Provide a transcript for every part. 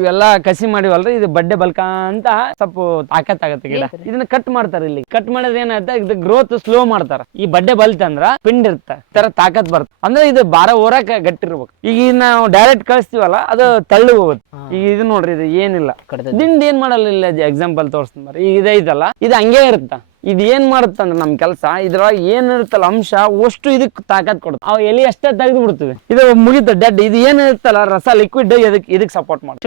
ಇವೆಲ್ಲ ಕಸಿ ಮಾಡಿವಲ್ರಿ ಇದು ಬಡ್ಡೆ ಬಲ್ಕ ಅಂತ ಸ್ವಲ್ಪ ತಾಕತ್ತಾಗತ್ತೆ ಗಿಡ. ಇದನ್ನ ಕಟ್ ಮಾಡ್ತಾರೆ. ಇಲ್ಲಿ ಕಟ್ ಮಾಡಿದ್ರೆ ಏನಾಯ್ತಾ ಇದು ಗ್ರೋತ್ ಸ್ಲೋ ಮಾಡ್ತಾರ. ಈ ಬಡ್ಡೆ ಬಲ್ತಂದ್ರ ಪಿಂಡ್ ಇರ್ತ ತರ ತಾಕತ್ ಬರ್ತದೆ. ಅಂದ್ರೆ ಇದು ಬಾರ ಊರಕ ಗಟ್ಟಿರ್ಬೇಕು. ಈಗ ನಾವು ಡೈರೆಕ್ಟ್ ಕಳಿಸ್ತೀವಲ್ಲ ಅದು ತಳ್ಳಿ ಹೋಗುತ್ತೆ. ಈಗ ಇದು ನೋಡ್ರಿ ಇದು ಏನಿಲ್ಲ ದಿಂಡ್ ಏನ್ ಮಾಡಲ್ಲ. ಇಲ್ಲ ಎಕ್ಸಾಂಪಲ್ ತೋರಿಸ್ತಾರೆ. ಈಗ ಇದೈತಲ್ಲ ಇದು ಹಂಗೆ ಇರುತ್ತ. ಇದು ಏನ್ ಮಾಡುತ್ತಂದ್ರೆ ನಮ್ ಕೆಲಸ ಇದ್ರೊಳಗೆ ಏನ್ ಇರುತ್ತಲ್ಲ ಅಂಶ ಅಷ್ಟು ಇದಕ್ ತಾಕತ್ ಕೊಡುತ್ತೆ. ಅವ್ ಎಲಿ ಅಷ್ಟೇ ತೆಗೆದು ಬಿಡ್ತೀವಿ. ಇದು ಮುಗಿತ ಡೆಡ್. ಇದು ಏನ್ ಇರುತ್ತಲ್ಲ ರಸ ಲಿಕ್ವಿಡ್ ಇದಕ್ ಸಪೋರ್ಟ್ ಮಾಡಿ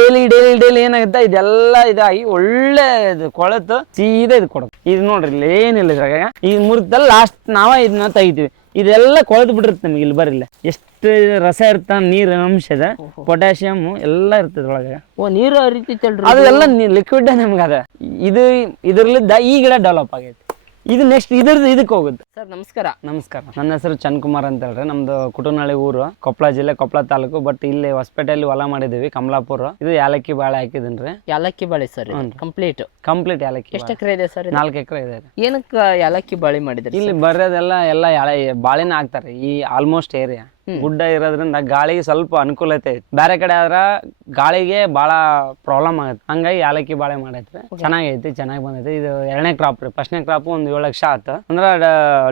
ಡೈಲಿ ಏನಾಗುತ್ತೆ ಇದೆಲ್ಲ ಇದಾಗಿ ಒಳ್ಳೆ ಇದು ಕೊಳತು ಸೀದಾ ಇದು ಕೊಡುತ್ತೆ. ಇದು ನೋಡ್ರಿ ಇಲ್ಲಿ ಏನಿಲ್ಲ ಇದ್ರಾಗ. ಈ ಮುರಿದಲ್ಲ ಲಾಸ್ಟ್ ನಾವ ಇದನ್ನ ತೆಗಿತೀವಿ. ಇದೆಲ್ಲ ಕೊಳೆದು ಬಿಟ್ಟಿರುತ್ತೆ ನಮಗೆ. ಇಲ್ಲಿ ಬರಿಲ್ಲ ಎಷ್ಟು ರಸ ಇರ್ತ ನೀರ್ ಅಂಶದ ಪೊಟ್ಯಾಸಿಯಮ್ ಎಲ್ಲ ಇರ್ತದೆ ಒಳಗೆ. ನೀರು ಹರಿತೈತಲ್ರಿ ಅದೆಲ್ಲ ಲಿಕ್ವಿಡ್ ನಮ್ಗೆ ಅದ. ಇದು ಇದ್ರಲ್ಲಿದ್ದ ಈ ಗಿಡ ಡೆವಲಪ್ ಆಗೈತಿ. ಇದು ನೆಕ್ಸ್ಟ್ ಇದಕ್ಕೆ ಹೋಗುತ್ತೆ. ಸರ್ ನಮಸ್ಕಾರ. ನಮಸ್ಕಾರ. ನನ್ನ ಹೆಸರು ಚಂದ್ಕುಮಾರ್ ಅಂತ ಹೇಳ್ರಿ. ನಮ್ದು ಕುಟುನಳ್ಳಿ ಊರು, ಕೊಪ್ಪಳ ಜಿಲ್ಲೆ, ಕೊಪ್ಪಳ ತಾಲೂಕು. ಬಟ್ ಇಲ್ಲಿ ಹೊಸಪೇಟೆಯಲ್ಲಿ ಹೊಲ ಮಾಡಿದೀವಿ, ಕಮಲಾಪುರ. ಇದು ಯಾಲಕ್ಕಿ ಬಾಳೆ ಹಾಕಿದೀನಿ. ಯಾಲಕ್ಕಿ ಬಾಳೆ ಸರ್ ಕಂಪ್ಲೀಟ್ ಯಾಲಕ್ಕಿ. ಎಷ್ಟು ಎಕರೆ ಇದೆ ಸರ್? 4 ಎಕರೆ ಇದೆ. ಏನಕ್ಕ ಯಾಲಕ್ಕಿ ಬಾಳೆ ಮಾಡಿದ್ರಿ? ಇಲ್ಲಿ ಬರೋದೆಲ್ಲ ಎಲ್ಲ ಬಾಳೆನ ಹಾಕ್ತಾರೆ. ಈ ಆಲ್ಮೋಸ್ಟ್ ಏರಿಯಾ ಗುಡ್ಡ ಇರೋದ್ರಿಂದ ಗಾಳಿಗೆ ಸ್ವಲ್ಪ ಅನುಕೂಲತೆ ಐತಿ. ಬೇರೆ ಕಡೆ ಆದ್ರ ಗಾಳಿಗೆ ಬಹಳ ಪ್ರಾಬ್ಲಮ್ ಆಗುತ್ತೆ. ಹಂಗಾಗಿ ಯಾಲಕ್ಕಿ ಬಾಳೆ ಮಾಡೈತ್ರಿ. ಚೆನ್ನಾಗೈತಿ, ಚೆನ್ನಾಗಿ ಬಂದೈತಿ. ಇದು 2ನೇ ಕ್ರಾಪ್ ರೀ. 1ನೇ ಕ್ರಾಪ್ ಒಂದು 7 ಲಕ್ಷ ಆಯ್ತು. ಅಂದ್ರ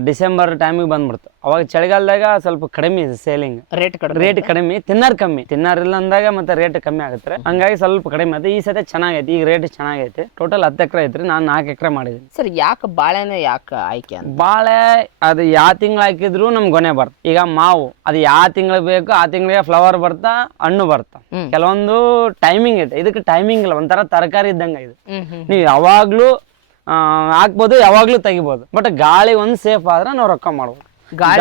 ಡಿಸೆಂಬರ್ ಟೈಮಿಗೆ ಬಂದ್ಬಿಡ್ತು. ಅವಾಗ ಚಳಿಗಾಲದಾಗ ಸ್ವಲ್ಪ ಕಡಿಮೆ ಇದೆ ಸೇಲಿಂಗ್ ರೇಟ್ ಕಡಿಮೆ. ತಿನ್ನಾರ್ ಇಲ್ಲ ಅಂದಾಗ ಮತ್ತೆ ರೇಟ್ ಕಮ್ಮಿ ಆಗುತ್ತೆ. ಹಂಗಾಗಿ ಸ್ವಲ್ಪ ಕಡಿಮೆ ಆಯ್ತು. ಈ ಸತಿ ಚೆನ್ನಾಗೈತಿ. ಈಗ ರೇಟ್ ಚೆನ್ನಾಗೈತಿ. ಟೋಟಲ್ 10 ಎಕರೆ ಐತ್ರಿ. ನಾನು 4 ಎಕರೆ ಮಾಡಿದೀನಿ. ಸರ್ ಯಾಕೆ ಬಾಳೆನ ಯಾಕೆ ಆಯ್ಕೆ? ಬಾಳೆ ಅದು ಯಾವ ತಿಂಗಳು ಹಾಕಿದ್ರು ನಮ್ಗೆ ಗೊನೆ ಬರ್ತ. ಈಗ ಮಾವು ಅದು ಯಾವ ತಿಂಗಳಿಗೆ ಬೇಕು ಆ ತಿಂಗಳಿಗೆ ಫ್ಲವರ್ ಬರ್ತಾ, ಹಣ್ಣು ಬರ್ತಾ. ಕೆಲವೊಂದು ಟೈಮಿಂಗ್ ಐತೆ. ಇದಕ್ಕೆ ಟೈಮಿಂಗ್ ಇಲ್ಲ. ಒಂಥರ ತರಕಾರಿ ಇದ್ದಂಗ ಇದು. ನೀವು ಯಾವಾಗ್ಲೂ ಹಾಕ್ಬೋದು, ಯಾವಾಗ್ಲೂ ತೆಗಿಬೋದು. ಬಟ್ ಗಾಳಿ ಒಂದ್ ಸೇಫ್ ಆದ್ರೆ ನಾವು ರೊಕ್ಕ ಮಾಡ್ಬೋದು.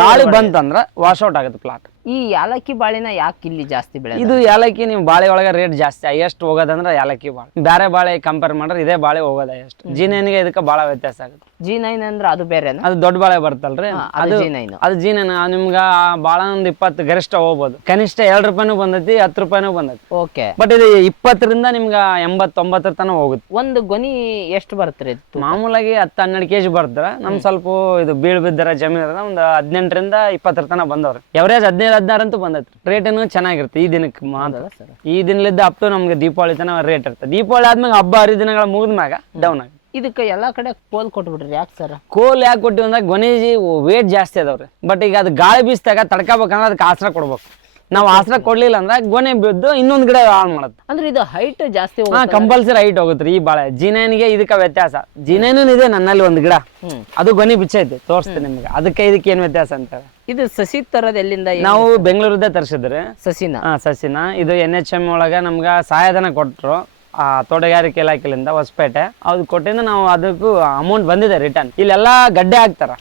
ಗಾಳಿ ಬಂತಂದ್ರ ವಾಶ್ಔಟ್ ಆಗುತ್ತೆ ಪ್ಲಾಟ್. ಈ ಯಾಲಕ್ಕಿ ಬಾಳೆನ ಯಾಕೆ ಇಲ್ಲಿ ಜಾಸ್ತಿ ಬೆಳೆ? ಇದು ಯಾಲಕ್ಕಿ ನೀವು ಬಾಳೆ ಒಳಗೆ ರೇಟ್ ಜಾಸ್ತಿ. ಹೈಯೆಸ್ಟ್ ಹೋಗೋದಂದ್ರೆ ಯಾಲಕ್ಕಿ ಬಾಳೆ. ಬೇರೆ ಬಾಳೆ ಕಂಪೇರ್ ಮಾಡ್ರೆ ಇದೇ ಬಾಳೆ ಹೋಗೋದು ಹೈಯೆಸ್ಟ್. G9 ಗೆ ಇದಕ್ಕೆ ಬಹಳ ವ್ಯತ್ಯಾಸ ಆಗುತ್ತೆ. G9 ಅಂದ್ರೆ ಅದು ಬೇರೆ? ಅದು ದೊಡ್ಡ ಬಾಳೆ ಬರ್ತಲ್ರಿ, ಅದು G9. ನಿಮ್ಗ ಬಾಳ ಒಂದು 20 ಗರಿಷ್ಠ ಹೋಗ್ಬೋದು. ಕನಿಷ್ಠ 2 ರೂಪಾಯಿನೂ ಬಂದೈತಿ, 10 ರೂಪಾಯಿನೂ ಬಂದೈತಿ. ಓಕೆ. ಬಟ್ ಇದು 20ರಿಂದ ನಿಮ್ಗ 80-90 ತನಕ ಹೋಗುತ್ತೆ. ಒಂದು ಗೊನಿ ಎಷ್ಟು ಬರುತ್ತೆ? ಮಾಮೂಲಾಗಿ 10-12 kg ಬರ್ತಾರ. ನಮ್ ಸ್ವಲ್ಪ ಇದು ಬೀಳ್ ಬಿದ್ದರ ಜಮೀನ್ ಒಂದು 18ರಿಂದ 20 ತನಕ ಬಂದವ್ರಿ. ಎವರೇಜ್ 15-16 ಅಂತೂ ಬಂದೈತಿ. ರೇಟ್ ಚೆನ್ನಾಗಿರುತ್ತೆ ಈ ದಿನಕ್ಕೆ ಮಾತ್ರ. ಈ ದಿನಲಿದ್ದ ಅಪ್ ಟು ನಮ್ಗೆ ದೀಪಾವಳಿ ತನಕ ರೇಟ್ ಇರ್ತದೆ. ದೀಪಾವಳಿ ಆದ್ಮೇಲೆ ಹಬ್ಬ ಹರಿದಿನಗಳ ಮುಗಿದ್ಮ್ಯಾಗ ಡೌನ್ ಆಗಿ. ಇದಕ್ಕೆ ಎಲ್ಲಾ ಕಡೆ ಕೋಲ್ ಕೊಟ್ಬಿಟ್ರಿ ಯಾಕೆ ಸರ್? ಕೋಲ್ ಯಾಕೆ ಕೊಟ್ಟಿವಿ ಅಂದಾಗ ಗೊನೆಜಿ ವೇಟ್ ಜಾಸ್ತಿ ಅದಾವ್ರಿ. ಬಟ್ ಈಗ ಅದು ಗಾಳಿ ಬೀಸ್ದಾಗ ತಡ್ಕೋಬೇಕಂದ್ರೆ ಅದಕ್ಕೆ ಆಸರ ಕೊಡ್ಬೇಕು. ನಾವು ಆಸರ ಕೊಡ್ಲಿಲ್ಲ ಅಂದ್ರೆ ಗೊನೆ ಬಿದ್ದು ಇನ್ನೊಂದ್ ಗಿಡ ಹಾಳು ಮಾಡುತ್ತೆ. ಅಂದ್ರೆ ಇದು ಹೈಟ್ ಜಾಸ್ತಿ? ಕಂಪಲ್ಸರಿ ಹೈಟ್ ಹೋಗುತ್ತೆ ಈ ಬಾಳೆ. G9 ಗೆ ಇದಕ್ಕೆ ವ್ಯತ್ಯಾಸ. G9 ಇದೆ ನನ್ನಲ್ಲಿ ಒಂದು ಗಿಡ, ಅದು ಗೊನೆ ಬಿಚ್ಚೈತೆ, ತೋರಿಸ್ತೀನಿ ನಿಮ್ಗೆ. ಅದಕ್ಕೆ ಇದಕ್ಕೆ ಏನ್ ವ್ಯತ್ಯಾಸ ಅಂತ. ಇದು ಸಸಿ ತರದ ಎಲ್ಲಿಂದ? ನಾವು ಬೆಂಗಳೂರಿಂದ ತರಿಸಿದ್ರಿ ಸಸಿನ. ಇದು NHM ಒಳಗ ನಮ್ಗ ಸಹಾಯಧನ ಕೊಟ್ರು ತೋಟಗಾರಿಕೆ ಇಲಾಖೆಯಿಂದ ಹೊಸಪೇಟೆ. ಅದು ಕೊಟ್ಟಿಂದ ನಾವು ಅದಕ್ಕೂ ಅಮೌಂಟ್ ಬಂದಿದೆ ರಿಟರ್ನ್. ಇಲ್ಲೆಲ್ಲಾ ಗಡ್ಡೆ ಹಾಕ್ತಾರ.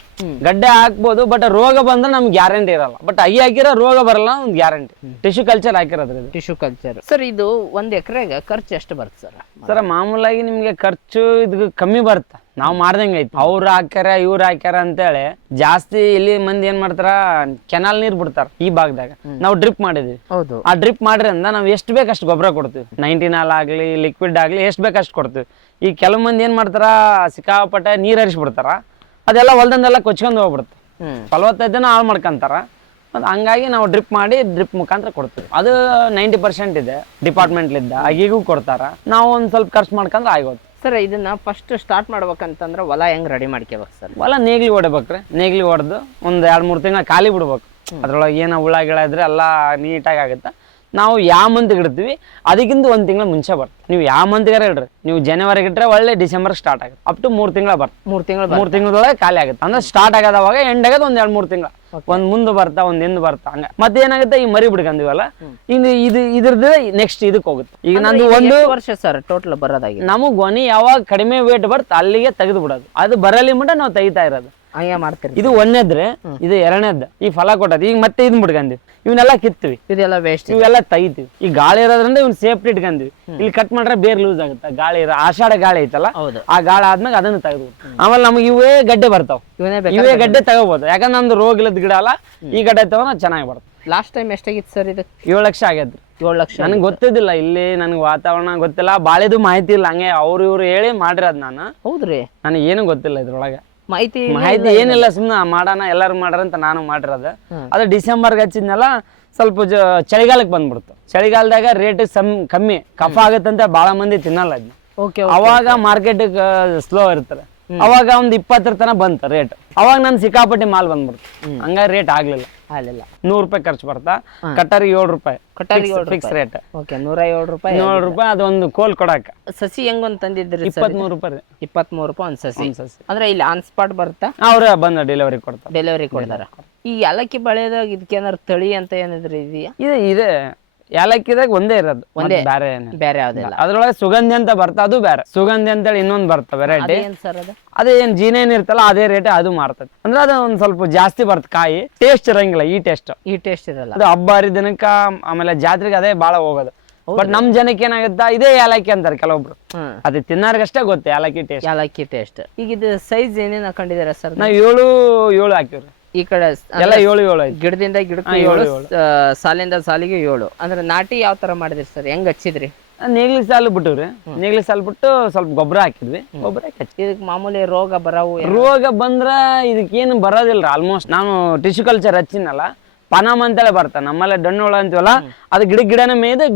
ಗಡ್ಡೆ ಹಾಕ್ಬೋದು, ಬಟ್ ರೋಗ ಬಂದ್ರೆ ನಮ್ಗೆ ಗ್ಯಾರಂಟಿ ಇರಲ್ಲ. ಬಟ್ ಅಗಿ ಹಾಕಿರೋ ರೋಗ ಬರಲ್ಲ, ಒಂದು ಗ್ಯಾರಂಟಿ. ಟಿಶ್ಯೂ ಕಲ್ಚರ್ ಹಾಕಿರೋದ್ರಿ. Tissue culture. ಸರ್ ಇದು 1 ಎಕರೆಗೆ ಖರ್ಚು ಎಷ್ಟು ಬರುತ್ತೆ ಸರ್? ಸರ್ ಮಾಮೂಲಾಗಿ ನಿಮ್ಗೆ ಖರ್ಚು ಇದು ಕಮ್ಮಿ ಬರುತ್ತೆ. ನಾವು ಮಾಡ್ದಂಗೆ ಐತಿ. ಅವ್ರು ಹಾಕ್ಯಾರ ಇವ್ರು ಹಾಕ್ಯಾರ ಅಂತೇಳಿ ಜಾಸ್ತಿ. ಇಲ್ಲಿ ಮಂದಿ ಏನ್ ಮಾಡ್ತಾರ, ಕೆನಾಲ್ ನೀರ್ ಬಿಡ್ತಾರ ಈ ಭಾಗದಾಗ. ನಾವು ಡ್ರಿಪ್ ಮಾಡಿದ್ವಿ. ಆ ಡ್ರಿಪ್ ಮಾಡ್ರಿಂದ ನಾವು ಎಷ್ಟು ಬೇಕಷ್ಟು ಗೊಬ್ಬರ ಕೊಡ್ತೀವಿ. 99 ಆಗ್ಲಿ ಲಿಕ್ವಿಡ್ ಆಗ್ಲಿ ಎಷ್ಟು ಬೇಕಷ್ಟು ಕೊಡ್ತೀವಿ. ಈ ಕೆಲವು ಮಂದಿ ಏನ್ ಮಾಡ್ತಾರ, ಸಿಕ್ಕಾಪಟ್ಟೆ ನೀರ್ ಹರಿಸ್ಬಿಡ್ತಾರ. ಅದೆಲ್ಲ ಹೊಲ್ದಂದೆಲ್ಲ ಕೊಚ್ಕೊಂಡ್ ಹೋಗ್ಬಿಡುತ್ತೆ. ಫಲವತ್ತತೆನ ಹಾಳು ಮಾಡ್ಕೊಂತಾರ. ಹಂಗಾಗಿ ನಾವು ಡ್ರಿಪ್ ಮಾಡಿ ಡ್ರಿಪ್ ಮುಖಾಂತರ ಕೊಡ್ತೀವಿ. ಅದು 90% ಇದೆ ಡಿಪಾರ್ಟ್ಮೆಂಟ್ಲಿದ್ದ. ಅಗಿಗೂ ಕೊಡ್ತಾರ. ನಾವು ಒಂದ್ ಸ್ವಲ್ಪ ಖರ್ಚು ಮಾಡ್ಕೊಂಡ್ರೆ ಆಗೋದು. ಸರ್ ಇದನ್ನ ಫಸ್ಟ್ ಸ್ಟಾರ್ಟ್ ಮಾಡ್ಬೇಕಂತಂದ್ರೆ ಹೊಲ ಹೆಂಗ್ ರೆಡಿ ಮಾಡ್ಕೋಬೇಕು ಸರ್? ಹೊಲ ನೇಗ್ಲಿ ಹೊಡಿಬೇಕ್ರಿ. ನೇಗ್ಲಿ ಹೊಡೆದು ಒಂದ್ 2-3 ತಿಂಗಳ ಖಾಲಿ ಬಿಡ್ಬೇಕು. ಅದ್ರೊಳಗೆ ಏನೋ ಹುಳ ಗಿಳ ಇದ್ರೆ ಎಲ್ಲ ನೀಟಾಗಿ ಆಗುತ್ತೆ. ನಾವು ಯಾವ ಮಂತ್ಗೆ ಇಡ್ತೀವಿ ಅದಕ್ಕಿಂತ 1 ತಿಂಗಳ ಮುಂಚೆ ಬರ್ತದೆ. ನೀವು ಯಾವ ಮಂತ್ಗಾರ ಇಡ್ರಿ. ನೀವು ಜನವರಿಗೆ ಇಟ್ರೆ ಒಳ್ಳೆ ಡಿಸೆಂಬರ್ ಸ್ಟಾರ್ಟ್ ಆಗುತ್ತೆ. ಅಪ್ ಟು 3 ತಿಂಗಳ ಬರ್ತದೆ. 3 ತಿಂಗಳದೊಳಗೆ ಖಾಲಿ ಆಗುತ್ತೆ. ಅಂದ್ರೆ ಸ್ಟಾರ್ಟ್ ಆಗೋದವಾಗ ಎಂಡ್ ಆಗೋದು ಒಂದ್ 2-3 ತಿಂಗಳ. ಒಂದ್ ಮುಂದೆ ಬರ್ತಾ ಒಂದ್ ಹಿಂದ್ ಬರ್ತಾ ಹಂಗ. ಮತ್ತೆ ಏನಾಗುತ್ತೆ, ಈ ಮರಿ ಬಿಡ್ಕಂದಿವಲ್ಲ, ಇದ್ರದ್ದು ನೆಕ್ಸ್ಟ್ ಇದಕ್ಕೆ ಹೋಗುತ್ತೆ. ಈಗ ನಂದು 1 ವರ್ಷ ಸರ್ ಟೋಟಲ್ ಬರೋದಾಗಿ. ನಮಗ್ ಗೊನಿ ಯಾವಾಗ ಕಡಿಮೆ ವೇಟ್ ಬರ್ತ ಅಲ್ಲಿಗೆ ತೆಗೆದು ಬಿಡೋದು. ಅದು ಬರಲಿ ಮಟ್ಟ ನಾವು ತೆಗಿತಾ ಇರೋದು. ಮಾಡ್ತೀರಿ. ಇದು 1ನೇದ್ರೆ, ಇದು 2ನೇದ್. ಈ ಫಲ ಕೊಟ್ಟದ. ಈಗ ಮತ್ತೆ ಇದನ್ ಬಿಡ್ಕಂದಿವಿ. ಇವನ್ನೆಲ್ಲ ಕಿತ್ತೀವಿ. ಇದೆಲ್ಲ ವೇಸ್ಟ್. ಇವೆಲ್ಲ ತೆಗಿತೀವಿ. ಈ ಗಾಳಿ ಇರೋದ್ರಿಂದ ಇವ್ನ ಸೇಫ್ಟಿ ಇಟ್ಕಂದಿವಿ. ಇಲ್ಲಿ ಕಟ್ ಮಾಡ್ರೆ ಬೇರೆ ಲೂಸ್ ಆಗುತ್ತೆ. ಗಾಳಿ ಆಷಾಢ ಗಾಳಿ ಐತಲ್ಲ, ಆ ಗಾಳಿ ಆದ್ಮೇಲೆ ಅದನ್ನ ತೆಗೆದು. ಆಮೇಲೆ ನಮ್ಗೆ ಇವೇ ಗಡ್ಡೆ ಬರ್ತಾವ. ಇವೇ ಗಡ್ಡೆ ತಗೋಬಹುದು. ಯಾಕಂದ್ರೆ ನಮ್ದು ರೋಗ ಇಲ್ಲದ ಗಿಡ ಅಲ್ಲ. ಈ ಗಡ್ಡೆ ತಗೊಂಡ್ ಚೆನ್ನಾಗಿ ಬರ್ತದೆ. ಲಾಸ್ಟ್ ಟೈಮ್ ಎಷ್ಟಾಗಿತ್ತು ಸರ್ ಇದು? 7 ಲಕ್ಷ ಆಗೈತ್ರಿ. 7 ಲಕ್ಷ. ನನಗೆ ಗೊತ್ತಿದ್ದಿಲ್ಲ. ಇಲ್ಲಿ ನನಗೆ ವಾತಾವರಣ ಗೊತ್ತಿಲ್ಲ, ಬಾಳೆದು ಮಾಹಿತಿ ಇಲ್ಲ. ಹಂಗೆ ಅವ್ರು ಇವ್ರು ಹೇಳಿ ಮಾಡಿರೋದ್ ನಾನು. ಹೌದ್ರಿ? ನನಗೆ ಏನು ಗೊತ್ತಿಲ್ಲ ಇದ್ರೊಳಗೆ. ಮಾಹಿತಿ ಏನಿಲ್ಲ. ಸುಮ್ಮನೆ ಮಾಡೋಣ, ಎಲ್ಲಾರು ಮಾಡ್ರ ಅಂತ ನಾನು ಮಾಡಿರೋದು. ಅದು ಡಿಸೆಂಬರ್ಗೆ ಹಚ್ಚಿದ್ನಲ್ಲ, ಸ್ವಲ್ಪ ಚಳಿಗಾಲಕ್ಕೆ ಬಂದ್ಬಿಡ್ತು. ಚಳಿಗಾಲದಾಗ ರೇಟ್ ಕಮ್ಮಿ, ಕಫ ಆಗತ್ತಂತ ಬಾಳ ಮಂದಿ ತಿನ್ನಲ್ಲ ಅದನ್ನ. ಓಕೆ ಅವಾಗ ಮಾರ್ಕೆಟ್ ಸ್ಲೋ ಇರ್ತಾರೆ. ಅವಾಗ ಒಂದ್ 20 ತನ ಬಂತು ರೇಟ್. ಅವಾಗ ನನ್ ಸಿಕ್ಕಾಪಟ್ಟಿ ಮಾಲ್ ಬಂದ್ಬಿಡ್ತು. ಹಂಗಾಗಿ ರೇಟ್ ಆಗ್ಲಿಲ್ಲ. ಅಲ್ಲಿಲ್ಲ 100 ರೂಪಾಯಿ ಖರ್ಚು ಬರ್ತಾ, ಕಟ್ಟರಿಗೆ 7 ರೂಪಾಯಿ ಕಟ್ಟರಿಗೆ ಫಿಕ್ಸ್ ರೇಟ್. ಓಕೆ 107 ರೂಪಾಯಿ 7 ರೂಪಾಯಿ ಅದೊಂದು ಕೋಲ್ ಕೊಡಾಕ. ಸಸಿ ಹೆಂಗೊಂದು ತಂದಿದ್ರಿ? 23 ರೂಪಾಯಿ 23 ರೂಪಾಯಿ ಒಂದು ಸಸಿ. ಅಂದ್ರೆ ಇಲ್ಲಿ ಆನ್ ಸ್ಪಾಟ್ ಬರುತ್ತಾ? ಅವ್ರ ಬಂದ ಡೆಲಿವರಿ ಕೊಡ್ತಾರೆ. ಡೆಲಿವರಿ ಕೊಡ್ತಾರ. ಈ ಏಲಕ್ಕಿ ಬೆಳೆದಾಗ ಇದಕ್ಕೇನಾರು ತಳಿ ಅಂತ ಏನಾದ್ರು ಇದೆಯಾ? ಇದೆ ಏಲಕ್ಕಿದಾಗ ಒಂದೇ ಇರೋದು, ಒಂದೇ, ಬೇರೆ ಬೇರೆ ಯಾವ್ದಿಲ್ಲ. ಅದ್ರೊಳಗೆ ಸುಗಂಧಿ ಅಂತ ಬರ್ತಾ, ಅದು ಬೇರೆ. ಸುಗಂಧಿ ಅಂತೇಳಿ ಇನ್ನೊಂದು ಬರ್ತಾ ವೆರೈಟಿ. ಏನ್ ಸರ್ ಅದು? ಅದೇ ಏನ್ ಜೀನೇನ್ ಇರ್ತಲ್ಲ ಅದೇ ರೇಟ್ ಅದು ಮಾರ್ತದೆ. ಅಂದ್ರೆ ಅದು ಒಂದ್ ಸ್ವಲ್ಪ ಜಾಸ್ತಿ ಬರ್ತ, ಕಾಯಿ ಟೇಸ್ಟ್ ಇರಂಗಿಲ್ಲ. ಈ ಟೇಸ್ಟ್ ಇರಲ್ಲ. ಅದು ಹಬ್ಬ ಹರಿದಿನಕ್ಕ ಆಮೇಲೆ ಜಾತ್ರೆಗೆ ಅದೇ ಬಾಳ ಹೋಗೋದು. ಬಟ್ ನಮ್ ಜನಕ್ಕೆ ಏನಾಗುತ್ತಾ, ಇದೇ ಏಲಕ್ಕಿ ಅಂತಾರೆ ಕೆಲವೊಬ್ರು. ಅದು ತಿನ್ನಾರ್ಗಷ್ಟೇ ಗೊತ್ತು ಏಲಕ್ಕಿ ಟೇಸ್ಟ್. ಏಲಕ್ಕಿ ಟೇಸ್ಟ್. ಈಗ ಇದು ಸೈಜ್ ಏನೇನ್ ಹಾಕೊಂಡಿದಾರೆ ಸರ್? ನಾವ್ 7 ಹಾಕಿವ್ರಿ. ಈ ಕಡೆ ಎಲ್ಲ 7 ಐತಿ. ಗಿಡದಿಂದ ಗಿಡಕ್ಕೆ 7, ಸಾಲಿಂದ ಸಾಲಿಗೆ 7. ಅಂದ್ರೆ ನಾಟಿ ಯಾವ ತರ ಮಾಡಿದ್ರಿ ಸರ್? ಹೆಂಗ್ ಹಚ್ಚಿದ್ರಿ? ನೇಗ್ಲಿ ಸಾಲು ಬಿಟ್ಟಿವ್ರಿ. ನೇಗ್ಲಿ ಸಾಲು ಬಿಟ್ಟು ಸ್ವಲ್ಪ ಗೊಬ್ಬರ ಹಾಕಿದ್ವಿ. ಗೊಬ್ಬರ ಇದಕ್ ಮಾಮೂಲಿ ರೋಗ ಬರವು? ರೋಗ ಬಂದ್ರ ಇದಕ್ಕೇನು ಬರೋದಿಲ್ರಿ. ಆಲ್ಮೋಸ್ಟ್ ನಾನು ಟಿಶ್ಯೂ ಕಲ್ಚರ್ ಹಚ್ಚಿನಲ್ಲ, ಪನಾಮ ಅಂತೇಳಿ ಬರ್ತಾನೆ ನಮ್ಮಲ್ಲೇ ಡಣ್ಣುಳ ಅಂತೀವಲ್ಲ, ಅದು ಗಿಡನ ಮೇಯ್ದು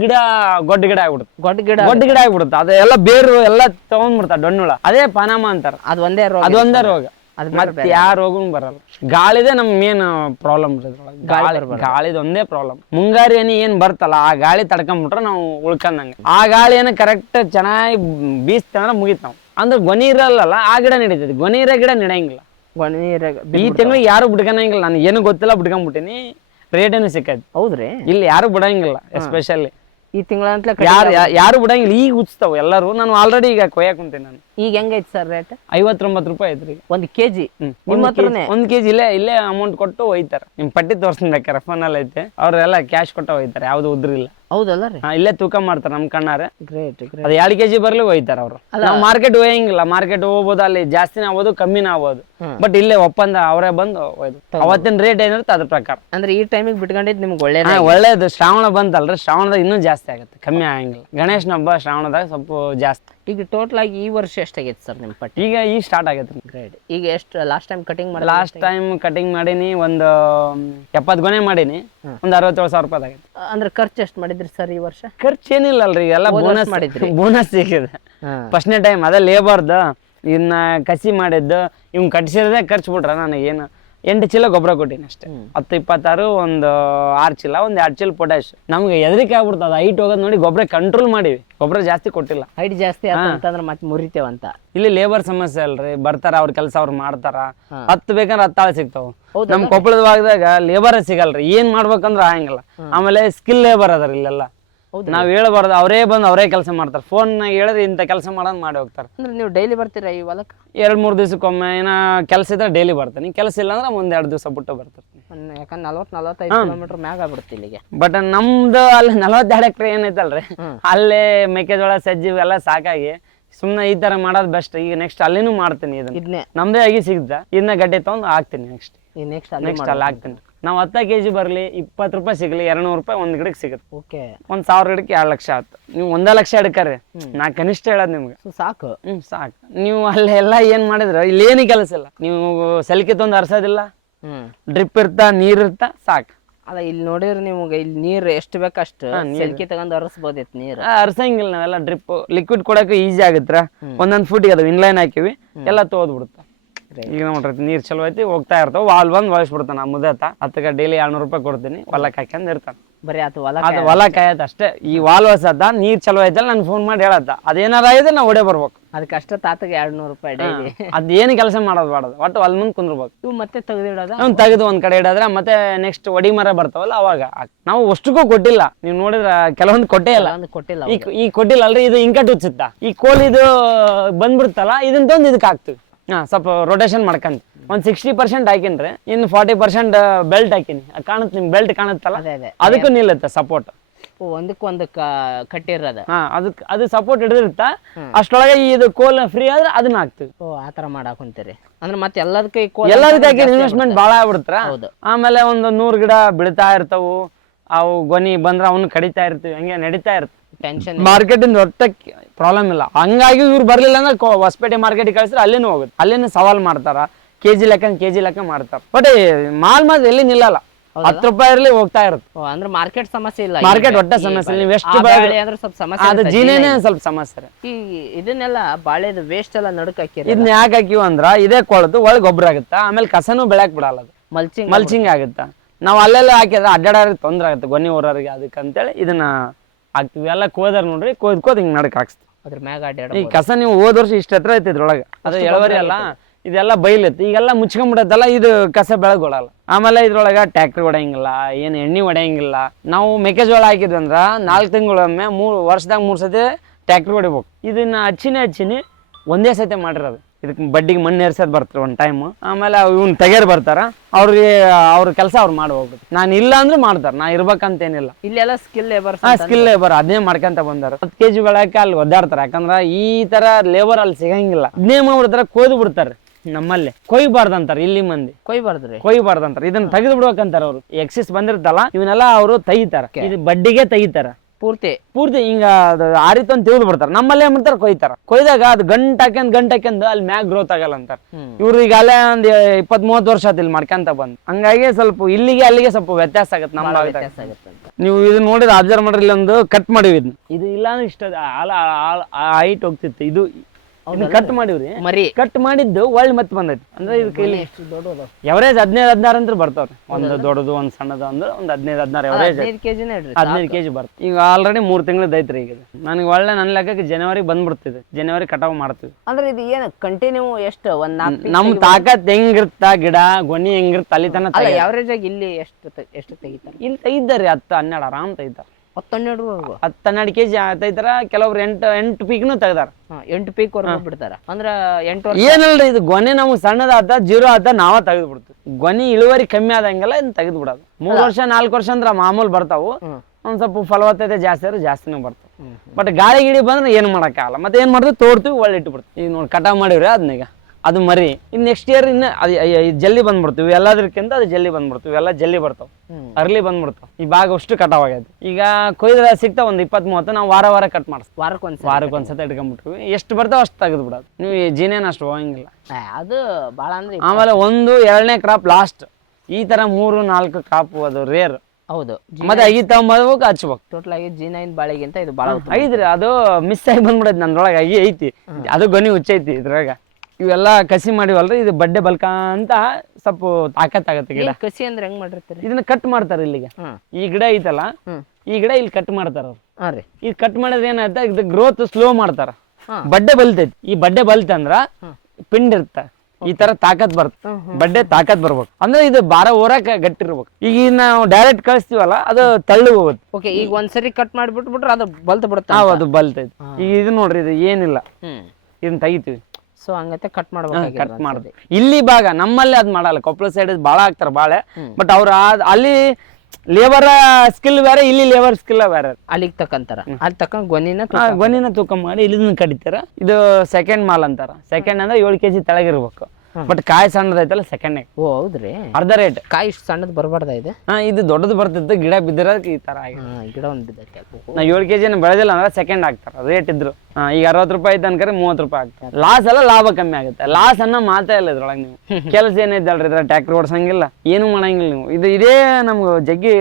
ಗೊಡ್ಡ ಗಿಡ ಆಗ್ಬಿಡುತ್ತೆ. ಗೊಡ್ಡ ಗಿಡ ಆಗ್ಬಿಡುತ್ತೆ. ಅದೆಲ್ಲ ಬೇರು ಎಲ್ಲ ತಗೊಂಡ್ಬಿಡ್ತಾವ ಡಣ್ಣುಳ. ಅದೇ ಪನಾಮ ಅಂತಾರ. ಅದೊಂದೇ ರೋಗ. ಅದೊಂದೇ ರೋಗ. ಮತ್ತೆ ಯಾವ ರೋಗನು ಬರಲ್ಲ. ಗಾಳಿದೇ ನಮ್ ಮೇನ್ ಪ್ರಾಬ್ಲಮ್. ಗಾಳಿದ ಒಂದೇ ಪ್ರಾಬ್ಲಮ್. ಮುಂಗಾರಿ ಹನಿ ಏನ್ ಬರ್ತಲ್ಲ, ಆ ಗಾಳಿ ತಡ್ಕೊಂಡ್ಬಿಟ್ರೆ ನಾವು ಉಳ್ಕೊಂಡಂಗ. ಆ ಗಾಳಿ ಏನ ಕರೆಕ್ಟ್ ಚೆನ್ನಾಗಿ ಬೀಸ್ತಂದ್ರೆ ಮುಗಿತ್ ನಾವು. ಅಂದ್ರೆ ಗೊನಿ ಇರಲ್ಲ, ಆ ಗಿಡ ನಡೀತೈತಿ. ಗೊನಿ ಇರೋ ಗಿಡ ನಡೆಯಂಗಿಲ್ಲ. ಈ ತಿಂಗಳಿಗೆ ಯಾರು ಬಿಡ್ಕೊಳಂಗಿಲ್ಲ. ನಾನು ಏನು ಗೊತ್ತಿಲ್ಲ, ಬಿಡ್ಕೊಂಡ್ಬಿಟ್ಟಿನಿ. ರೇಟ್ ಏನು ಸಿಕ್ಕೈತಿ. ಹೌದ್ರಿ? ಇಲ್ಲಿ ಯಾರು ಬಿಡಂಗಿಲ್ಲ. ಎಸ್ಪೆಷಲಿ ಈ ತಿಂಗಳ ಯಾರು ಬಿಡಂಗಿಲ್ಲ. ಈಗ ಉಚ್ತಾವ್ ಎಲ್ಲರೂ. ನಾನು ಆಲ್ರೆಡಿ ಈಗ ಕೊಯ್ಯಾಕ್ ಕುಂತೀನಿ. ನಾನು ಈಗ ಹೆಂಗೈತಿ ಸರ್ ರೇಟ್? 59 ರೂಪಾಯಿ ಐತ್ರಿ 1 ಕೆಜಿ. ನಿಮ್ಮ ಹತ್ರನೇ 1 ಕೆಜಿ ಇಲ್ಲೇ ಅಮೌಂಟ್ ಕೊಟ್ಟು ಒಯ್ತಾರ. ನಿಮ್ ಪಟ್ಟಿ ತೋರ್ಸ್ತೀನಿ ಬೇಕಾರೆ, ಫೋನ್ ಅಲ್ಲಿ ಐತೆ. ಅವ್ರೆಲ್ಲ ಕ್ಯಾಶ್ ಕೊಟ್ಟು ಒಯ್ತಾರೆ. ಯಾವ್ದು ಉದ್ರಿಲ್ಲ. ಹೌದಲ್ಲ ರೀ? ಇಲ್ಲೇ ತೂಕ ಮಾಡ್ತಾರ ನಮ್ ಕಣ್ಣಾರೆ. ಗ್ರೇಟ್. ಅದ್ 2 ಕೆಜಿ ಬರ್ಲಿ ಒಯ್ತಾರ ಅವ್ರು. ನಾವು ಮಾರ್ಕೆಟ್ ಒಯ್ಯಂಗಿಲ್ಲ. ಮಾರ್ಕೆಟ್ ಹೋಗ್ಬೋದು, ಅಲ್ಲಿ ಜಾಸ್ತಿನ ಆಗ್ಬೋದು ಕಮ್ಮಿನ ಆಗ್ಬೋದು. ಬಟ್ ಇಲ್ಲೇ ಒಪ್ಪಂದ ಅವರೇ ಬಂದು ಒಯ್ದು ಅವತ್ತಿನ ರೇಟ್ ಏನಿರುತ್ತೆ ಅದ್ರ ಪ್ರಕಾರ. ಅಂದ್ರೆ ಈ ಟೈಮಿಗೆ ಬಿಟ್ಕೊಂಡಿದ್ ನಿಮ್ಗೆ ಒಳ್ಳೇದು. ಶ್ರಾವಣ ಬಂತಲ್ರಿ, ಶ್ರಾವಣದಾಗ ಇನ್ನೂ ಜಾಸ್ತಿ ಆಗುತ್ತೆ, ಕಮ್ಮಿ ಆಗಂಗಿಲ್ಲ. ಗಣೇಶನ ಹಬ್ಬ ಶ್ರಾವಣದಾಗ ಸ್ವಲ್ಪ ಜಾಸ್ತಿ. ಈಗ ಟೋಟಲ್ ಆಗಿ ಈ ವರ್ಷ ಎಷ್ಟಾಗೈತೆ ಸರ್ ನಿಮ್ ಪಟ್ಟಿ? ಈಗ ಸ್ಟಾರ್ಟ್ ಆಗೈತೆ. ಗ್ರೇಟ್. ಈಗ ಎಷ್ಟು ಲಾಸ್ಟ್ ಟೈಮ್ ಕಟಿಂಗ್ ಮಾಡಿ? ಲಾಸ್ಟ್ ಟೈಮ್ ಕಟಿಂಗ್ ಮಾಡೀನಿ ಒಂದು 70 ಗೊನೆ ಮಾಡೀನಿ. ಒಂದು 67,000 ರೂಪಾಯಿ ಆಗೈತೆ. ಅಂದ್ರೆ ಖರ್ಚು ಎಷ್ಟು ಮಾಡಿದ್ರಿ ಸರ್ ಈ ವರ್ಷ? ಖರ್ಚು ಏನಿಲ್ಲ ಅಲ್ರಿ, ಎಲ್ಲ ಬೋನಸ್ ಮಾಡಿದ್ರಿ. ಬೋನಸ್ ಸಿಕ್ಕಿದೆ ಫಸ್ಟ್ನೇ ಟೈಮ್. ಅದೇ ಲೇಬರ್ದು ಇನ್ನ ಕಸಿ ಮಾಡಿದ್ದು ಇವ್ನ್ ಕಟ್ಸಿರೋದೇ ಖರ್ಚು ಬಿಟ್ರ. ನನಗೇನು 8 ಚೀಲ ಗೊಬ್ಬರ ಕೊಟ್ಟಿನಿ ಅಷ್ಟೇ. 10-26 ಒಂದು 6 ಚೀಲ, ಒಂದು 2 ಚೀಲ ಪೊಟ್ಯಾಶ್. ನಮ್ಗೆ ಎದರಿಕೆ ಆಗ್ಬಿಡ್ತದ ಹೈಟ್ ಹೋಗೋದ್ ನೋಡಿ. ಗೊಬ್ಬರ ಕಂಟ್ರೋಲ್ ಮಾಡಿವಿ, ಗೊಬ್ಬರ ಜಾಸ್ತಿ ಕೊಟ್ಟಿಲ್ಲ. ಹೈಟ್ ಜಾಸ್ತಿ ಅಂತಂದ್ರೆ ಮತ್ತೆ ಮುರಿತೇವಂತ. ಇಲ್ಲಿ ಲೇಬರ್ ಸಮಸ್ಯೆ ಅಲ್ರಿ, ಬರ್ತಾರ ಅವ್ರ ಕೆಲಸ ಅವ್ರು ಮಾಡ್ತಾರ. 10 ಬೇಕಂದ್ರೆ 10 ಆಳು ಸಿಗ್ತಾವ. ನಮ್ ಕೊಪ್ಪಳದ ಭಾಗದಾಗ ಲೇಬರ್ ಸಿಗಲ್ರಿ. ಏನ್ ಮಾಡ್ಬೇಕಂದ್ರ ಆಗಂಗಿಲ್ಲ. ಆಮೇಲೆ ಸ್ಕಿಲ್ ಲೇಬರ್ ಅದಾರ ಇಲ್ಲೆಲ್ಲ. ನಾವ್ ಹೇಳ್ಬಾರ್ದು, ಅವರೇ ಬಂದು ಅವರೇ ಕೆಲಸ ಮಾಡ್ತಾರೆ. ಫೋನ್ ನಾಗ ಹೇಳಿದ್ರೆ ಇಂಥ ಕೆಲಸ ಮಾಡೋದ್ ಮಾಡಿ ಹೋಗ್ತಾರೆ. ಅಂದ್ರೆ ನೀವು ಡೈಲಿ ಬರ್ತೀರಾ ಈ ಹೊಲಕ್ಕೆ? 2-3 ದಿವಸಕ್ಕೊಮ್ಮೆ. ಏನ ಕೆಲಸ ಇದ್ರೆ ಡೈಲಿ ಬರ್ತೀನಿ, ಕೆಲಸ ಇಲ್ಲ ಅಂದ್ರೆ ಒಂದ್ 2 ದಿವಸ ಬಿಟ್ಟು ಬರ್ತೀನಿ. ಯಾಕಂದ್ರೆ 40-45 ಕಿಲೋಮೀಟರ್ ಮ್ಯಾಗ ಆಗ್ಬಿಡುತ್ತೆ ಇಲ್ಲಿಗೆ. ಬಟ್ ನಮ್ದು ಅಲ್ಲಿ 42 ಎಕರೆ ಏನೈತಲ್ರಿ, ಅಲ್ಲೇ ಮೆಕ್ಕೆಜೋಳ ಸಜ್ಜಿ ಎಲ್ಲ ಸಾಕಾಗಿ ಸುಮ್ನೆ ಈ ತರ ಮಾಡೋದ್ ಬೆಸ್ಟ್. ಈಗ ನೆಕ್ಸ್ಟ್ ಅಲ್ಲಿನೂ ಮಾಡ್ತೀನಿ. ಇದನ್ನೇ ನಮ್ದೇ ಆಗಿ ಸಿಗ್ತ. ಇದನ್ನ ಗಡ್ಡೆ ತಗೊಂಡು ಹಾಕ್ತೀನಿ. ನೆಕ್ಸ್ಟ್ ಅಲ್ಲಿ ಹಾಕ್ತೀನಿ. ನಾವ್ 10 ಕೆಜಿ ಬರ್ಲಿ, 20 ರೂಪಾಯಿ ಸಿಗ್ಲಿ, 200 ರೂಪಾಯಿ ಒಂದ್ ಗಿಡಕ್ಕೆ ಸಿಗುತ್ತೆ. ಒಂದ್ 1000 ಗಿಡಕ್ಕೆ 2 ಲಕ್ಷ ಆಯ್ತು. ನೀವು 1 ಲಕ್ಷ ಹಿಡ್ಕರಿ, ನಾ ಕನಿಷ್ಠ ಹೇಳದ್ ನಿಮ್ಗೆ ಸಾಕು. ಸಾಕು. ನೀವು ಅಲ್ಲೆಲ್ಲ ಏನ್ ಮಾಡಿದ್ರ ಇಲ್ಲಿ ಏನು ಕೆಲಸ ಇಲ್ಲ. ನೀವು ಸಲಿಕೆ ತೊಂದು ಹರ್ಸೋದಿಲ್ಲ, ಡ್ರಿಪ್ ಇರ್ತಾ, ನೀರ್ ಇರ್ತಾ, ಸಾಕು. ಅಲ್ಲ ಇಲ್ಲಿ ನೋಡಿದ್ರೆ ನಿಮ್ಗೆ ಇಲ್ಲಿ ನೀರ್ ಎಷ್ಟು ಬೇಕಷ್ಟು ಸಲಿಕೆ ತಗೊಂಡ್ ಹರಿಸಬಹುದಿತ್ತು. ನೀರ್ ಹರ್ಸಂಗಿಲ್ಲ. ನಾವೆಲ್ಲ ಡ್ರಿಪ್ ಲಿಕ್ವಿಡ್ ಕೊಡಕ್ಕೆ ಈಜಿ ಆಗತ್ರ. ಒಂದೊಂದ್ ಫುಟಿಗೆ ಅದು ಇನ್ಲೈನ್ ಹಾಕಿವಿ, ಎಲ್ಲ ತೋದ್ಬಿಡುತ್ತ. ಈಗ ನೋಡ್ರಿ ನೀರ್ ಚಲೋ ಐತಿ, ಹೋಗ್ತಾ ಇರ್ತಾವ. ವಾಲ್ ಬಂದ್ ವಹಿಸ್ಬಿಡ್ತಾನ ಮುದತ. ಅದಕ್ಕೆ ಡೈಲಿ 200 ರೂಪಾಯಿ ಕೊಡ್ತೀನಿ. ಹೊಲಕ್ಕೆ ಹಾಕ್ಯಂದ್ ಇರ್ತಾನ. ಬರೀ ಅದು ಹೊಲ ಕಾಯತ್ ಅಷ್ಟೇ. ಈ ವಾಲ್ ವಸದ ನೀರ್ ಚಲೋ ಐತಲ್ಲ, ನನ್ ಫೋನ್ ಮಾಡಿ ಹೇಳತ್ತ. ಅದೇನಾರ ಆಗಿದೆ ನಾ ಹೊಡೆ ಬರ್ಬೇಕು. ಅದಕ್ಕೆ ಅಷ್ಟ ತಾತಗೆ 200 ರೂಪಾಯಿ ಡೈಲಿ. ಅದೇನು ಕೆಲಸ ಮಾಡೋದು ಬಾಡದು, ಒಟ್ಟು ಹೊಲ್ ಮುಂದ್ ಕುಂದ್ರಬೇಕು. ಇವು ಮತ್ತೆ ತೆಗೆದಿಡೋದ? ತೆಗೆದು ಒಂದ್ ಕಡೆ ಇಡೋದ್ರೆ ಮತ್ತೆ ನೆಕ್ಸ್ಟ್ ಒಡಿ ಮರ ಬರ್ತಾವಲ್ಲ ಅವಾಗ. ನಾವು ಅಷ್ಟಕ್ಕೂ ಕೊಟ್ಟಿಲ್ಲ. ನೀವು ನೋಡಿದ್ರ ಕೆಲವೊಂದು ಕೊಟ್ಟೇ ಇಲ್ಲ. ಈ ಕೊಟ್ಟಿಲ್ಲ ಅಲ್ರಿ. ಇದು ಇಂಕಟ್ ಹುಚ್ಚುತ್ತಾ, ಈ ಕೋಲಿದು ಬಂದ್ಬಿಡ್ತಲ್ಲ, ಇದನ್ನ ತಂದು ಇದಕ್ಕೆ ಹಾಕ್ತಿವಿ. ಸ್ವಲ್ಪ ರೊಟೇಷನ್ ಮಾಡ್ಕಂತ ಒಂದ್ 60% ಹಾಕಿನ್ರಿ. ಇನ್ನು 40% ಬೆಲ್ಟ್ ಹಾಕಿನಿ. ಕಾಣುತ್ತೆ ನಿಮ್ ಬೆಲ್ಟ್ ಕಾಣುತ್ತಲ್ಲ, ಅದಕ್ಕೂ ನಿಲ್ಲುತ್ತೆ ಸಪೋರ್ಟ್. ಒಂದಕ್ಕೊಂದು ಕಟ್ಟಿರೋದ. ಅದು ಸಪೋರ್ಟ್ ಹಿಡಿದಿರುತ್ತ. ಅಷ್ಟೊಳಗೆ ಇದು ಕೋಲ್ ಫ್ರೀ ಆದ್ರೆ ಅದನ್ನ ಹಾಕ್ತಿವಿ. ಆತರ ಮಾಡಾಕ್ ಕುಂತೀರಿ ಅಂದ್ರೆ ಮತ್ತೆ ಎಲ್ಲದಕ್ಕೆ ಇನ್ವೆಸ್ಟ್ಮೆಂಟ್ ಬಾಳ ಆಗ್ಬಿಡ್ತಾರ. ಆಮೇಲೆ ಒಂದು 100 ಗಿಡ ಬೀಳ್ತಾ ಇರ್ತಾವು. ಅವು ಗೊನಿ ಬಂದ್ರ ಅವನು ಕಡಿತಾ ಇರ್ತೀವಿ. ಹಂಗೆ ನಡೀತಾ ಇರ್ತೀವಿ. ಟೆನ್ಷನ್. ಮಾರ್ಕೆಟ್ ಇಂದ ಒಟ್ಟ ಪ್ರಾಬ್ಲಮ್ ಇಲ್ಲ. ಹಂಗಾಗಿ ಇವ್ರು ಬರ್ಲಿಲ್ಲ ಅಂದ್ರೆ ಹೊಸಪೇಟೆ ಮಾರ್ಕೆಟ್ ಕಳಿಸಿದ್ರೆ ಅಲ್ಲೇನು ಹೋಗುತ್ತೆ. ಅಲ್ಲೇನು ಸವಾಲ್ ಮಾಡ್ತಾರ. ಕೆಜಿ ಲೆಕ್ಕ ಮಾಡ್ತಾರ. ಬಟ್ ಮಾಲ್ ಎಲ್ಲಿ ನಿಲ್ಲಲ್ಲ. 10 ರೂಪಾಯಿ ಇರ್ಲಿ ಹೋಗ್ತಾ ಇರುತ್ತೆ. ಅಂದ್ರೆ ಮಾರ್ಕೆಟ್ ಸಮಸ್ಯೆ ಇಲ್ಲ, ಮಾರ್ಕೆಟ್ ಒಟ್ಟ ಸಮಸ್ಯೆ ಇಲ್ಲ. ನೀವು ಎಷ್ಟು ಅಂದ್ರೆ ಸ್ವಲ್ಪ ಸಮಸ್ಯೆ ಅದು ಜೀನೇನೆ ಸ್ವಲ್ಪ ಸಮಸ್ಯೆ. ಈ ಇದನ್ನೆಲ್ಲ ಬಾಳೆದು ವೇಸ್ಟ್ ಎಲ್ಲ ನಡುಕ್ ಹಾಕಿರಿ, ಇದನ್ನ ಯಾಕೆ ಹಾಕಿವ ಅಂದ್ರ ಇದೇ ಕೊಳದು ಒಳಗ್ ಗೊಬ್ಬರ ಆಗುತ್ತಾ, ಆಮೇಲೆ ಕಸನೂ ಬೆಳಕ್ ಬಿಡಲ್ಲ, ಅದು ಮಲ್ಚಿಂಗ್ ಆಗುತ್ತಾ. ನಾವು ಅಲ್ಲೆಲ್ಲ ಹಾಕಿದ್ರೆ ಅಡ್ಡಾಡೋರಿಗೆ ತೊಂದ್ರೆ ಆಗುತ್ತೆ, ಗೊನ್ನಿ ಊರವ್ರಿಗೆ. ಅದಕ್ಕಂತೇಳಿ ಇದನ್ನ ಹಾಕ್ತಿವಿ. ಎಲ್ಲ ಕೋದಾರ ನೋಡ್ರಿ, ಕೋದ್ ಹಿಂಗ್ ನಡಕ್ ಹಾಕ್ಸ್ತೀವಿ. ಅದ್ರ ಮ್ಯಾಗ ಅಡ್ಡಾಡ ಈ ಕಸ ನೀವು ಹೋದ ವರ್ಷ ಇಷ್ಟ ಹತ್ರ ಐತಿ ಇದ್ರೊಳಗ, ಅದು ಎಳವರಿ ಅಲ್ಲ, ಇದೆಲ್ಲ ಬೈಲತ್ತು. ಈಗೆಲ್ಲ ಮುಚ್ಕೊಂಡ್ಬಿಡತ್ತಲ್ಲ, ಇದು ಕಸ ಬೆಳಗೊಳಲ್ಲ. ಆಮೇಲೆ ಇದ್ರೊಳಗ ಟ್ಯಾಕ್ಟ್ರಿ ಹೊಡೆಯಂಗಿಲ್ಲ, ಏನ್ ಎಣ್ಣೆ ಹೊಡೆಯಂಗಿಲ್ಲ. ನಾವು ಮೆಕ್ಕೆಜೋಳ ಹಾಕಿದ್ವಿ ಅಂದ್ರ 4 ತಿಂಗಳೊಮ್ಮೆ ವರ್ಷದಾಗ 3 ಸತಿ ಟ್ಯಾಕ್ಟ್ರಿ ಹೊಡಿಬೇಕು. ಇದನ್ನ ಹಚ್ಚಿನಿ ಒಂದೇ ಸತಿ ಮಾಡಿರೋದು. ಇದಕ್ಕೆ ಬಡ್ಡಿಗೆ ಮಣ್ಣು ಏರ್ಸೋದು ಬರ್ತಾರೆ ಒಂದು ಟೈಮ್. ಆಮೇಲೆ ಇವ್ನ ತೆಗೆಯರ್ ಬರ್ತಾರ, ಅವ್ರ ಕೆಲಸ ಅವ್ರು ಮಾಡಿ ಹೋಗ್ಬೇಕು. ನಾನು ಇಲ್ಲ ಅಂದ್ರೆ ಮಾಡ್ತಾರೆ, ನಾ ಇರ್ಬೇಕಂತೇನಿಲ್ಲ. ಇಲ್ಲೆಲ್ಲ ಸ್ಕಿಲ್ ಲೇಬರ್, ಸ್ಕಿಲ್ ಲೇಬರ್ ಅದನ್ನೇ ಮಾಡ್ಕೊಂತ ಬಂದಾರ. 10 kg ಬೆಳಕ್ಕೆ ಅಲ್ಲಿ ಒದ್ದಾಡ್ತಾರೆ. ಯಾಕಂದ್ರ ಈ ತರ ಲೇಬರ್ ಅಲ್ಲಿ ಸಿಗಂಗಿಲ್ಲ. ಇದನ್ನೇ ಮಾಡ್ಬಿಡ್ತಾರ, ಕೋದು ಬಿಡ್ತಾರೆ. ನಮ್ಮಲ್ಲಿ ಕೊಯ್ಬಾರ್ದಂತಾರ, ಇಲ್ಲಿ ಮಂದಿ ಕೊಯ್ಬಾರ್ದಂತಾರ. ಇದನ್ನ ತೆಗೆದು ಬಿಡ್ಬೇಕಂತಾರ. ಅವ್ರು ಎಕ್ಸಿಸ್ ಬಂದಿರ್ತಲ್ಲ, ಇವನ್ನೆಲ್ಲ ಅವರು ತೆಗಿತಾರ. ಇದು ಬಡ್ಡಿಗೆ ತೆಗಿತಾರ ಪೂರ್ತಿ ಹಿಂಗ ಆರಿತು ಅಂತ ತಿಳಿದು ಬಿಡ್ತಾರ. ನಮ್ಮಲ್ಲೇ ಏನ್ ಮಾಡ್ತಾರ, ಕೊಯ್ದಾಗ ಅದು ಗಂಟ್ ಹಾಕ್ಯಂದು ಅಲ್ಲಿ ಮ್ಯಾಗ್ ಗ್ರೋತ್ ಆಗಲ್ಲ ಅಂತಾರ. ಇವ್ರು ಈಗ ಅಲ್ಲೇ ಒಂದ್ 20-30 ವರ್ಷ ಆತ ಇಲ್ಲಿ ಮಾಡ್ಕೊಂತ ಬಂದ್. ಹಂಗಾಗಿ ಸ್ವಲ್ಪ ಇಲ್ಲಿಗೆ ಅಲ್ಲಿಗೆ ಸ್ವಲ್ಪ ವ್ಯತ್ಯಾಸ ಆಗತ್ತೆ. ನಮ್ಮ ನೀವು ಇದನ್ನ ನೋಡಿದ್ರೆ ಅಬ್ಸರ್ವ್ ಮಾಡ್ರಿ, ಇಲ್ಲಿ ಒಂದು ಕಟ್ ಮಾಡಿವಿ. ಇದು ಇಲ್ಲ ಅಂದ್ರೆ ಇಷ್ಟ ಹೈಟ್ ಹೋಗ್ತಿತ್ತು. ಇದು ಕಟ್ ಮಾಡಿವ್ರಿ, ಕಟ್ ಮಾಡಿದ್ದು ಒಳ್ಳೆ ಮತ್ತೆ ಬಂದೈತಿ. ಅಂದ್ರೆ ಇದಕ್ಕೆ ಇಲ್ಲಿ ಎವರೇಜ್ 15-16 ಅಂತ ಬರ್ತಾವ್ರಿ. ಒಂದು ದೊಡ್ಡದು ಒಂದ್ ಸಣ್ಣದು ಅಂದ್ರೆ ಒಂದ್ 15-16 ಎವರೇಜ್ 15 kg ಬರ್ತದೆ. ಈಗ ಆಲ್ರೆಡಿ 3 ತಿಂಗಳದ ಐತ್ರಿ. ಈಗ ನನಗೆ ಒಳ್ಳೆ ನನ್ನ ಲೆಕ್ಕಕ್ಕೆ ಜನವರಿ ಬಂದ್ಬಿಡ್ತಿದೆ. ಜನವರಿ ಕಟಾವ್ ಮಾಡ್ತೀವಿ. ಅಂದ್ರೆ ಇದು ಏನು ಕಂಟಿನ್ಯೂ ಎಷ್ಟು ನಮ್ ತಾಕತ್ ಹೆಂಗಿರ್ತ, ಗಿಡ ಗೊನಿ ಹೆಂಗಿರ್ತ ಅಲ್ಲಿ ತನ ಎವರೇಜ್ ಆಗಿ ಇಲ್ಲಿ ಎಷ್ಟು ತೆಗಿತಾರೆ? ಇಲ್ಲಿ ತೆಗಿತಾರ್ರಿ 10-12 ಆರಾಮ್ ತೆಗಿತಾರ. 10-12 kg ತೆಗಿತಾರ. ಕೆಲವ್ರು 8 ಪೀಕ್ನು ತೆಗ್ದಾರ. 8 ಪೀಕ್ ವರ್ಗು ಬಿಡ್ತಾರ. ಅಂದ್ರ 8 ವರ್ಷ ಏನಲ್ರಿ, ಇದು ಗೊನೆ ನಮ್ಗೆ ಸಣ್ಣದಾತ 0 ಆತ ನಾವ ತೆಗೆದು ಬಿಡ್ತೀವಿ. ಗೊನಿ ಇಳುವರಿ ಕಮ್ಮಿ ಆದಂಗೆಲ್ಲ ಇದನ್ನ ತೆಗೆದು ಬಿಡೋದು. 3 ವರ್ಷ 4 ವರ್ಷ ಅಂದ್ರ ಮಾಮೂಲ್ ಬರ್ತಾವು. ಒಂದ್ ಸ್ವಲ್ಪ ಫಲವತ್ತತೆ ಜಾಸ್ತಿ ಆದ್ರೆ ಜಾಸ್ತಿನೂ ಬರ್ತಾವ. ಬಟ್ ಗಾಳಿ ಗಿಡಿ ಬಂದ್ರೆ ಏನ್ ಮಾಡಕ್ಕಾಗಲ್ಲ. ಮತ್ತೆ ಏನ್ ಮಾಡ್ತೀವಿ, ತೋಡ್ತೀವಿ, ಒಳ್ಳೆ ಇಟ್ಟು ಬಿಡ್ತೀವಿ. ಈಗ ನೋಡಿ ಕಟಾವ್ ಮಾಡಿವ್ರಿ ಅದನ್ನೀಗ, ಅದು ಮರಿ ಇನ್ ನೆಕ್ಸ್ಟ್ ಇಯರ್ ಇನ್ನ ಜಲ್ದಿ ಬಂದ್ಬಿಡ್ತೀವಿ. ಎಲ್ಲದಕ್ಕಿಂತ ಅದು ಜಲ್ದಿ ಬಂದ್ಬಿಡ್ತೀವಿ. ಎಲ್ಲ ಜಲ್ದಿ ಬರ್ತಾವ, ಅರ್ಲಿ ಬಂದ್ಬಿಡ್ತಾವ. ಈ ಭಾಗ ಅಷ್ಟು ಕಟಾವ್ ಆಗ್ಯದ. ಈಗ ಕೊಯ್ದ್ರ ಸಿಗ್ತಾವ ಒಂದ್ 20-30. ನಾವು ವಾರ ಕಟ್ ಮಾಡಿಸ್ತೀವಿ. ವಾರಕ್ಕೊಂದ್ಸತಿ ಇಟ್ಕೊಂಡ್ಬಿಟ್ವಿ. ಎಷ್ಟು ಬರ್ತಾವ ಅಷ್ಟು ತೆಗೆದು ಬಿಡೋದು. ನೀವು ಜೀನೇನ ಅಷ್ಟು ಹೋಗಂಗಿಲ್ಲ. ಅದು ಬಾಳ ಅಂದ್ರೆ ಆಮೇಲೆ 1-2ನೇ ಕ್ರಾಪ್ ಲಾಸ್ಟ್. ಈ ತರ 3-4 ಕ್ರಾಪ್ ಅದು ರೇರ್. ಹೌದು. ಮತ್ತೆ ಅಗಿತಾವ್ಬೇಕು, ಹಚ್ಬೇಕು. ಟೋಟಲ್ ಆಗಿ G9 ಬಾಳೆಗಿಂತ ಇದು ಬಾಳ ಐತ್ರಿ. ಅದು ಮಿಸ್ ಆಗಿ ಬಂದ್ಬಿಡೈತಿ ನಂದ್ರೊಳಗೆ. ಐತಿ ಅದು ಗೊನಿ ಹುಚ್ಚೈತಿ ಇದ್ರಾಗ. ಇವೆಲ್ಲ ಕಸಿ ಮಾಡಿವಲ್ರಿ, ಇದು ಬಡ್ಡೆ ಬಲ್ಕ ಅಂತ ಸ್ವಲ್ಪ ತಾಕತ್ತಾಗತ್ತೆ ಗಿಡ. ಕಸಿ ಅಂದ್ರೆ ಹೆಂಗ್ ಮಾಡಿರ್ತೀರಿ? ಇದನ್ನ ಕಟ್ ಮಾಡ್ತಾರ. ಇಲ್ಲಿಗೆ ಈ ಗಿಡ ಐತಲ್ಲ, ಈ ಗಿಡ ಇಲ್ಲಿ ಕಟ್ ಮಾಡ್ತಾರ ಅವ್ರು. ಇದು ಕಟ್ ಮಾಡೋದ್ ಏನಾಯ್ತ, ಇದು ಗ್ರೋತ್ ಸ್ಲೋ ಮಾಡ್ತಾರ. ಬಡ್ಡೆ ಬಲ್ತೈತಿ. ಈ ಬಡ್ಡೆ ಬಲ್ತಂದ್ರ ಪಿಂಡ್ ಇರ್ತ, ಈ ತರ ತಾಕತ್ ಬರುತ್ತೆ. ಬಡ್ಡೆ ತಾಕತ್ ಬರ್ಬೇಕು ಅಂದ್ರೆ ಇದು ಭಾರ ಓರಕ ಗಟ್ಟಿರ್ಬೇಕು. ಈಗ ನಾವು ಡೈರೆಕ್ಟ್ ಕಳಿಸ್ತೀವಲ್ಲ, ಅದು ತಳ್ಳು ಹೋಗುತ್ತೆ. ಈಗ ಒಂದ್ಸರಿ ಕಟ್ ಮಾಡಿಬಿಟ್ಬಿಟ್ರೆ ಅದು ಬಲ್ತ್ ಬಿಡುತ್ತೆ. ಅದು ಬಲ್ತೈತಿ. ಈಗ ಇದು ನೋಡ್ರಿ, ಇದು ಏನಿಲ್ಲ, ಇದನ್ನ ತೆಗಿತೀವಿ. ಸೊ ಹಂಗತ್ತೆ ಕಟ್ ಮಾಡ್ಬೇಕು. ಕಟ್ ಮಾಡುದು ಇಲ್ಲಿ ಭಾಗ ನಮ್ಮಲ್ಲಿ ಅದ್ ಮಾಡಲ್ಲ. ಕೊಪ್ಪಳ ಸೈಡ್ ಬಾಳ ಹಾಕ್ತಾರ ಬಾಳೆ. ಬಟ್ ಅವ್ರ ಅಲ್ಲಿ ಲೇಬರ್ ಸ್ಕಿಲ್ ಬೇರೆ, ಇಲ್ಲಿ ಲೇಬರ್ ಸ್ಕಿಲ್ ಬೇರೆ. ಅಲ್ಲಿಗೆ ತಕ್ಕಂತಾರ, ಅಲ್ಲಿ ತಕ್ಕ ಗೊನಿನ ತೂಕ ಮಾಡಿ ಇಲ್ಲಿ ಕಡಿತಾರ. ಇದು ಸೆಕೆಂಡ್ ಮಾಲ್ ಅಂತಾರ. ಸೆಕೆಂಡ್ ಅಂದ್ರೆ 7 kg ತೆಳಗಿರ್ಬೇಕು. ಬಟ್ ಕಾಯಿ ಸಣ್ಣದೈತಲ್ಲ ಸೆಕೆಂಡ್. ಓ ಹೌದ್ರಿ, ಅರ್ಧ ರೇಟ್. ಕಾಯಿ ಇಷ್ಟು ಸಣ್ಣದ್ ಬರ್ಬಾರ್ದ ಇದು? ಇದು ದೊಡ್ಡದು ಬರ್ತಿತ್ತು, ಗಿಡ ಬಿದ್ದಿರೋದಕ್ಕೆ ಈ ತರ ಗಿಡ ಒಂದ್ ಬಿದ್ದೈತೆ. 7 kg ಬೆಳೆದಿಲ್ಲ ಅಂದ್ರೆ ಸೆಕೆಂಡ್ ಆಗ್ತಾರ. ರೇಟ್ ಇದ್ರು ಈಗ 60 ರೂಪಾಯಿ ತನಕ 30 ರೂಪಾಯಿ ಆಗ್ತಾರೆ. ಲಾಸ್ ಎಲ್ಲ ಲಾಭ ಕಮ್ಮಿ ಆಗುತ್ತೆ. ಲಾಸ್ ಅನ್ನ ಮಾತಾ ಇಲ್ಲ ಇದ್ರೊಳಗೆ. ನೀವು ಕೆಲಸ ಏನೈತಲ್ರಿ, ಇದ್ರ ಟ್ರ್ಯಾಕ್ಟರ್ ಓಡ್ಸಂಗಿಲ್ಲ, ಏನು ಮಾಡಂಗಿಲ್ಲ ನೀವು. ಇದೇ ನಮ್ಗೆ ಜಗ್ಗಿ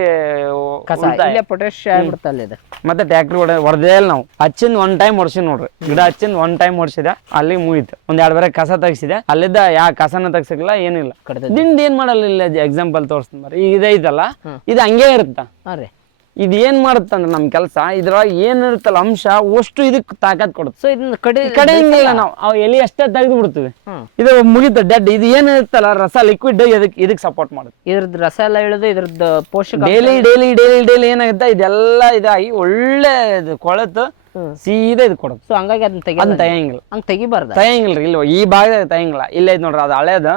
ಪೊಟ್ಯಾಶ್ ಆಗ್ಬಿಡ್ತಲ್ಲ ಇದು. ಮತ್ತೆ ಟ್ರ್ಯಾಕ್ಟರ್ ಹೊಡೆದೇ ಇಲ್ಲ ನಾವು. ಹಚ್ಚಿಂದ 1 ಟೈಮ್ ಹೊಡ್ಸಿ ನೋಡ್ರಿ, ಗಿಡ ಹಚ್ಚಿಂದ 1 ಟೈಮ್ ಹೊಡ್ಸಿದೆ, ಅಲ್ಲಿ ಮುಗಿತು. 1-2 ಬೇರೆ ಕಸ ತೆಗ್ಸಿದೆ. ಅಲ್ಲಿದ್ದ ಯಾವ ಕಸನ ತೆಗ್ಸಿಲ್ಲ, ಏನಿಲ್ಲ. ದಿಂಡ್ ಏನ್ ಮಾಡಲ್ಲ. ಇಲ್ಲ ಎಕ್ಸಾಂಪಲ್ ತೋರಿಸ್ತೀನಿ ಬರ್ರಿ. ಈಗ ಇದೈತಲ್ಲ, ಇದು ಹಂಗೆ ಇರುತ್ತ. ಇದು ಏನ್ ಮಾಡುತ್ತಂದ್ರ ನಮ್ ಕೆಲಸ, ಇದ್ರೊಳಗೆ ಏನ್ ಇರುತ್ತಲ್ಲ ಅಂಶ ಅಷ್ಟು ಇದಕ್ ತಾಕತ್ ಕೊಡುತ್ತೆ. ಸೊ ಇದನ್ನ ಕಡೆಯಂಗಿಲ್ಲ ನಾವು. ಅವ್ ಎಲಿ ಅಷ್ಟೇ ತೆಗೆದು ಬಿಡ್ತೀವಿ, ಇದು ಮುಗಿತ ಡೆಡ್. ಇದು ಏನ್ ಇರುತ್ತಲ್ಲ ರಸ, ಲಿಕ್ವಿಡ್, ಇದಕ್ ಸಪೋರ್ಟ್ ಮಾಡುತ್ತೆ. ಇದ್ರದ್ದು ರಸ ಎಲ್ಲ ಇಳಿದು ಇದ್ರದ್ದು ಪೋಷಕ ಡೈಲಿ ಏನಾಗುತ್ತೆ, ಇದೆಲ್ಲ ಇದಾಗಿ ಒಳ್ಳೆ ಕೊಳತು ಸೀದಾ ಇದು ಕೊಡುತ್ತೆ. ಸೊ ಹಂಗಾಗಿ ಅದನ್ನ ತೆಗಿಯಂಗಿಲ್ಲ. ಹಂಗ ತೆಗಿಬಾರ್ದು. ತೆಗಿಯಂಗಿಲ್ರಿ. ಇಲ್ಲ ಈ ಭಾಗದಾಗ ತೆಗಿಯಂಗಿಲ್ಲ. ಇಲ್ಲ ಐತ್ ನೋಡ್ರಿ, ಅದು ಹಳೇದ.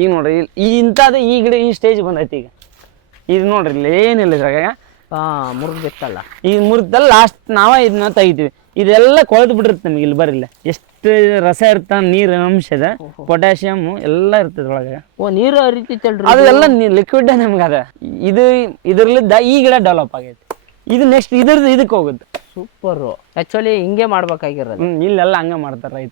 ಈಗ ನೋಡ್ರಿ ಇಂಥದ್ದು ಈ ಗಿಡ ಈ ಸ್ಟೇಜ್ ಬಂದೈತಿ. ಈಗ ಇದು ನೋಡ್ರಿ, ಇಲ್ಲಿ ಏನಿಲ್ಲ ಇದ್ರಾಗ. ಮುರಿದಿತ್ತಲ್ಲ, ಈಗ ಮುರಿದಲ್ಲ ಲಾಸ್ಟ್ ನಾವ ಇದನ್ನ ತೆಗಿತೀವಿ. ಇದೆಲ್ಲ ಕೊಳೆದು ಬಿಟ್ಟಿರುತ್ತೆ ನಮಗೆ. ಇಲ್ಲಿ ಬರಿಲ್ಲ ಎಷ್ಟು ರಸ ಇರ್ತ, ನೀರಿನ ಅಂಶದ, ಪೊಟ್ಯಾಷಿಯಮ್ ಎಲ್ಲ ಇರ್ತದ ಒಳಗೆ. ನೀರು ಹರಿತೈತಲ್ರಿ, ಅದು ಎಲ್ಲ ಲಿಕ್ವಿಡ್ ನಮ್ಗೆ ಅದ. ಇದ್ರಲ್ಲಿದ್ದ ಈ ಗಿಡ ಡೆವಲಪ್ ಆಗೈತಿ. ಇದು ನೆಕ್ಸ್ಟ್ ಇದಕ್ಕೆ ಹೋಗುತ್ತೆ. ಸೂಪರ್. ಆಕ್ಚುಲಿ ಹಿಂಗೆ ಮಾಡ್ಬೇಕಾಗಿರೋದು. ಇಲ್ಲೆಲ್ಲ ಹಂಗ ಮಾಡ್ತಾರ ರೈತ.